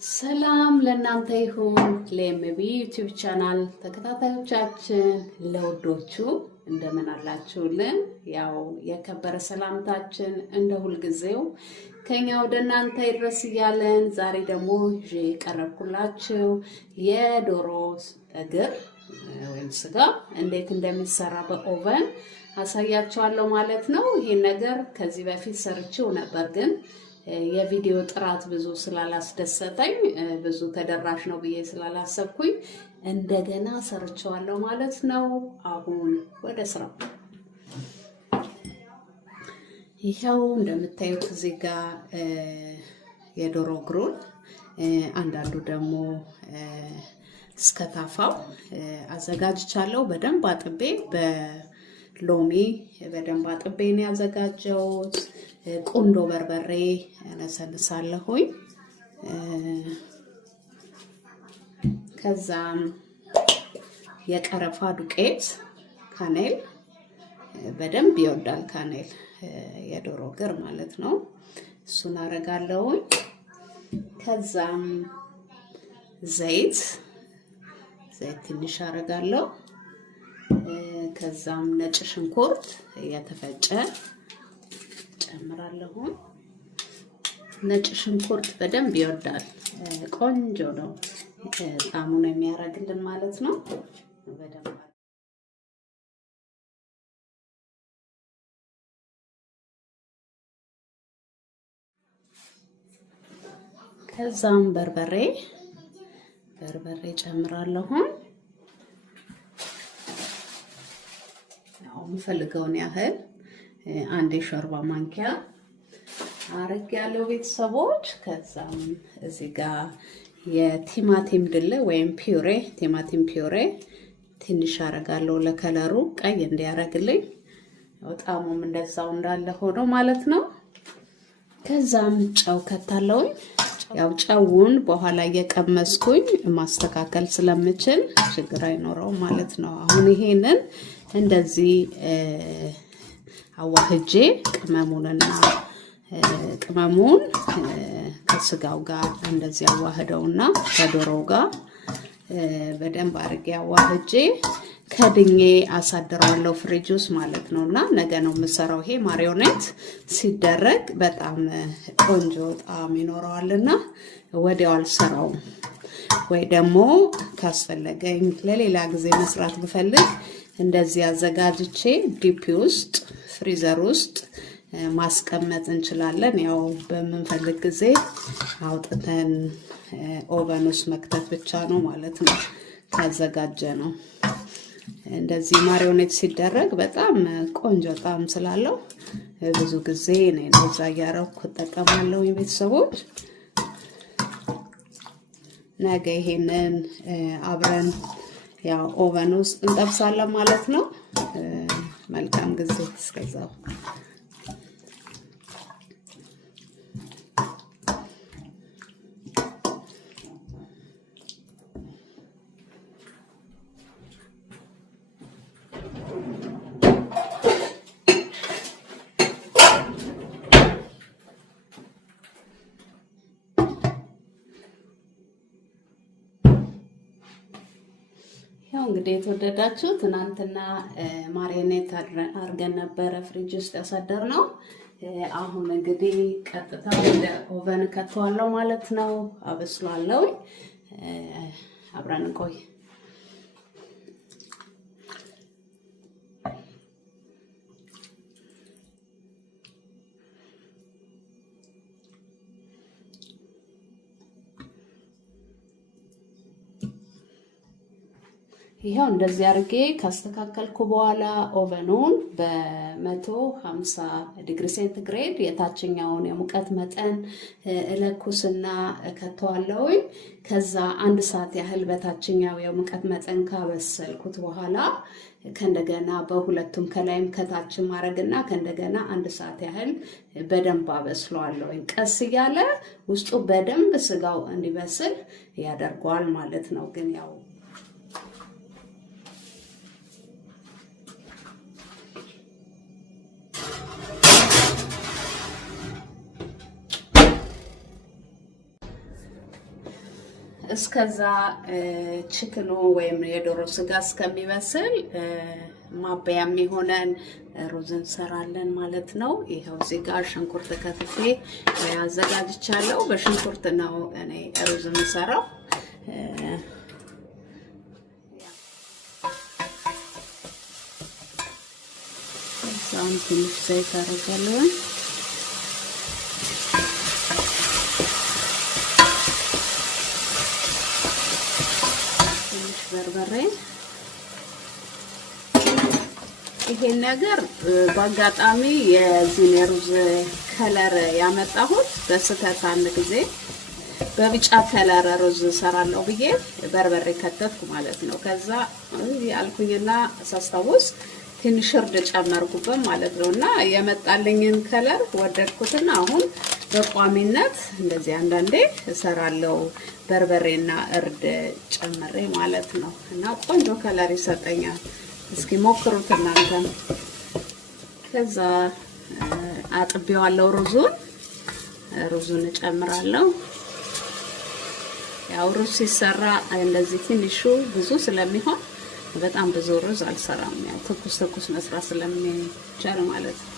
ሰላም ለእናንተ ይሁን ለኤምቢ ዩቲዩብ ቻናል ተከታታዮቻችን ለውዶቹ እንደምን አላችሁልን? ያው የከበረ ሰላምታችን እንደ ሁልጊዜው ከኛ ወደ እናንተ ይድረስ እያለን ዛሬ ደግሞ ይዤ ቀረብኩላችሁ የዶሮ እግር ወይም ስጋ እንዴት እንደሚሰራ በኦቨን አሳያችኋለሁ ማለት ነው። ይሄን ነገር ከዚህ በፊት ሰርቼው ነበር ግን የቪዲዮ ጥራት ብዙ ስላላስደሰተኝ ብዙ ተደራሽ ነው ብዬ ስላላሰብኩኝ እንደገና ሰርቼዋለሁ ማለት ነው። አሁን ወደ ስራው። ይሄው እንደምታዩት እዚህ ጋር የዶሮ እግሩን አንዳንዱ ደግሞ እስከታፋው አዘጋጅቻለሁ። በደንብ አጥቤ በሎሚ በደንብ አጥቤ ነው ያዘጋጀሁት። ቁንዶ በርበሬ እነሰንሳለሁኝ። ከዛም የቀረፋ ዱቄት ካኔል በደንብ ይወዳል ካኔል የዶሮ እግር ማለት ነው። እሱን አረጋለሁኝ። ከዛም ዘይት ትንሽ አረጋለሁ። ከዛም ነጭ ሽንኩርት የተፈጨ ጨምራለሁ። ነጭ ሽንኩርት በደንብ ይወዳል። ቆንጆ ነው ጣሙን የሚያረግልን ማለት ነው። በደንብ ከዛም በርበሬ ጨምራለሁ። ያው የምፈልገውን ያህል አንድ የሾርባ ማንኪያ አረግ ያለው ቤተሰቦች። ከዛም እዚህ ጋር የቲማቲም ድል ወይም ቲማቲም ፒውሬ ትንሽ አረጋለሁ ለከለሩ ቀይ እንዲያረግልኝ። ጣሙም እንደዛው እንዳለ ሆኖ ማለት ነው። ከዛም ጨው ከታለው። ያው ጨውን በኋላ እየቀመስኩኝ ማስተካከል ስለምችል ችግር አይኖረውም ማለት ነው። አሁን ይሄንን እንደዚህ አዋህጄ ቅመሙን ከስጋው ጋር እንደዚህ አዋህደውና ከዶሮው ጋር በደንብ አድርጌ አዋህጄ ከድኜ አሳድረዋለሁ ፍሪጅ ውስጥ ማለት ነውና ነገ ነው የምሰራው። ይሄ ማሪዮኔት ሲደረግ በጣም ቆንጆ ጣዕም ይኖረዋልና ወዲያው አልሰራውም። ወይ ደግሞ ካስፈለገኝ ለሌላ ጊዜ መስራት ብፈልግ እንደዚህ አዘጋጅቼ ዲፒ ውስጥ ፍሪዘር ውስጥ ማስቀመጥ እንችላለን። ያው በምንፈልግ ጊዜ አውጥተን ኦቨን ውስጥ መክተት ብቻ ነው ማለት ነው ካዘጋጀ ነው። እንደዚህ ማሪዮኔት ሲደረግ በጣም ቆንጆ ጣዕም ስላለው ብዙ ጊዜ እኔ እንደዛ እያረኩ እጠቀማለሁ። ቤተሰቦች ነገ ይሄንን አብረን ያው ኦቨን ውስጥ እንጠብሳለን ማለት ነው። መልካም ጊዜ እስከዛው። ያው እንግዲህ የተወደዳችሁ ትናንትና ማሪኔት አድርገን ነበረ ፍሪጅ ውስጥ ያሳደርነው። አሁን እንግዲህ ቀጥታ ወደ ኦቨን ከተዋለው ማለት ነው። አበስሏለሁ። አብረን እንቆይ። ይሄው እንደዚህ አርጌ ካስተካከልኩ በኋላ ኦቨኑን በ150 ዲግሪ ሴንቲግሬድ የታችኛውን የሙቀት መጠን እለኩስና ከተዋለሁ። ከዛ 1 ሰዓት ያህል በታችኛው የሙቀት መጠን ካበሰልኩት በኋላ ከእንደገና በሁለቱም ከላይም ከታችም ማረግና ከእንደገና 1 ሰዓት ያህል በደንብ አበስለዋለሁ። ቀስ እያለ ውስጡ በደንብ ስጋው እንዲበስል ያደርገዋል ማለት ነው። ግን ያው እስከዛ ቺክኑ ወይም የዶሮ ስጋ እስከሚበስል ማበያ የሚሆነን ሩዝ እንሰራለን ማለት ነው። ይሄው እዚህ ጋር ሽንኩርት ከትፌ አዘጋጅቻለሁ። በሽንኩርት ነው እኔ ሩዝ የምሰራው። እዛም ትንሽ ዘይት አደርጋለሁ። ትንሽ በርበሬ። ይሄን ነገር በአጋጣሚ የዚህን የሩዝ ከለር ያመጣሁት በስተት አንድ ጊዜ በቢጫ ከለር ሩዝ ሰራለሁ ብዬ በርበሬ ከተትኩ ማለት ነው። ከዛ ያልኩኝና ሳስታውስ ትንሽ እርድ ጨመርኩበት ማለት ነውና የመጣልኝን ከለር ወደድኩትና አሁን በቋሚነት እንደዚህ አንዳንዴ እሰራለሁ በርበሬና እርድ ጨምሬ ማለት ነው። እና ቆንጆ ከለር ይሰጠኛል። እስኪ ሞክሩት እናንተም። ከዛ አጥቤዋለሁ ሩዙን እጨምራለሁ። ያው ሩዝ ሲሰራ እንደዚህ ትንሹ ብዙ ስለሚሆን በጣም ብዙ ሩዝ አልሰራም። ያው ትኩስ መስራት ስለሚቻል ማለት ነው።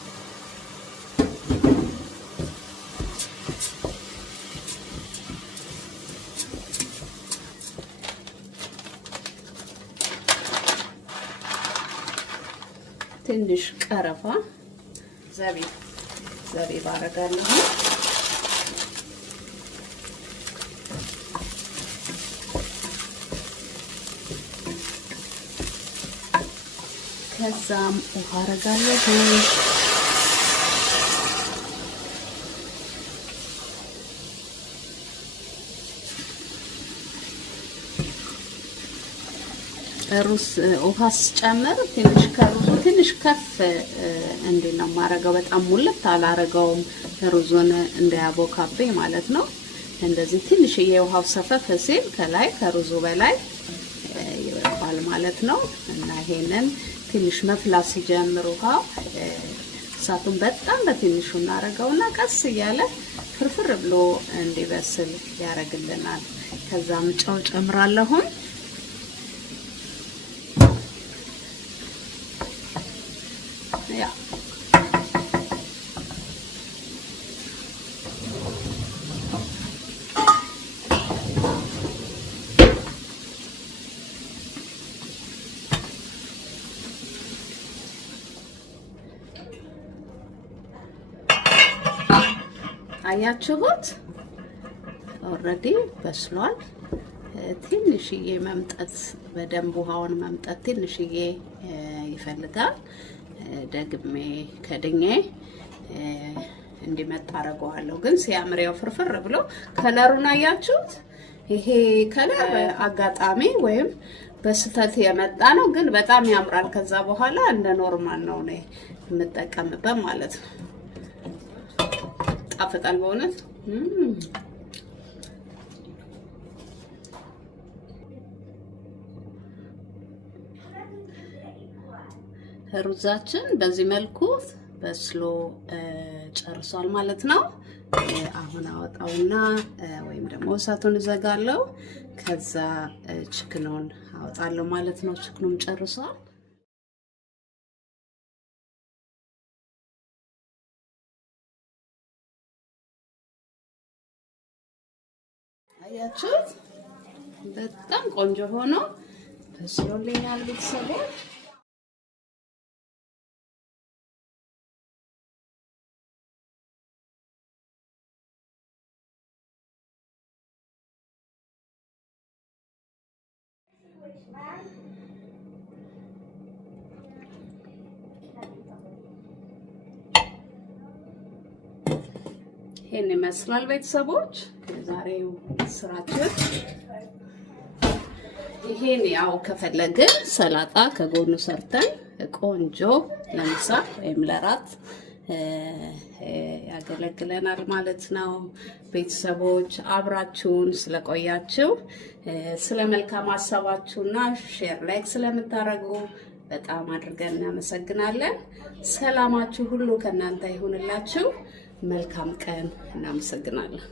ትንሽ ቀረፋ ዘቢብ አደርጋለሁ። ከዛም ውሃ አደርጋለሁ። ሩዝ ውሃ ስጨምር ትንሽ ከፍ እንዴት ነው የማደርገው? በጣም ሙልት አላረገውም ሩዙን እንዳያቦካብኝ ማለት ነው። እንደዚህ ትንሽዬ ውሃው ሰፈፍ ሲል ከላይ ከሩዙ በላይ ይወጣል ማለት ነው። እና ይሄንን ትንሽ መፍላት ሲጀምር ውሃው እሳቱን በጣም በትንሹ እናደርገውና ቀስ እያለ ፍርፍር ብሎ እንዲበስል ያደርግልናል። ከዛም ጨው ጨምራለሁ። አያችሁት? ኦሬዲ በስሏል። ትንሽዬ መምጠት በደንብ ውሃውን መምጠት ትንሽዬ ይፈልጋል። ደግሜ ከድኜ እንዲመጣ አደርገዋለሁ። ግን ሲያምረው ፍርፍር ብሎ ከለሩን አያችሁት? ይሄ ከለር አጋጣሚ ወይም በስተት የመጣ ነው፣ ግን በጣም ያምራል። ከዛ በኋላ እንደ ኖርማል ነው እኔ የምጠቀምበት ማለት ነው። ጣፍጣል በእውነት። ሩዛችን በዚህ መልኩ በስሎ ጨርሷል ማለት ነው። አሁን አወጣውና ወይም ደግሞ እሳቱን እዘጋለሁ። ከዛ ቺክኑን አወጣለሁ ማለት ነው። ቺክኑም ጨርሷል። አያችሁት? በጣም ቆንጆ ሆኖ በስሎልኛል ቤተሰቦች። ይሄን ይመስላል ቤተሰቦች የዛሬው ስራችን። ይሄን ያው ከፈለግን ሰላጣ ከጎኑ ሰርተን ቆንጆ ለምሳ ወይም ለራት ያገለግለናል ማለት ነው። ቤተሰቦች አብራችሁን ስለቆያችሁ ስለ መልካም ሀሳባችሁና ሼር ላይክ ስለምታደርጉ በጣም አድርገን እናመሰግናለን። ሰላማችሁ ሁሉ ከእናንተ ይሁንላችሁ። መልካም ቀን። እናመሰግናለን።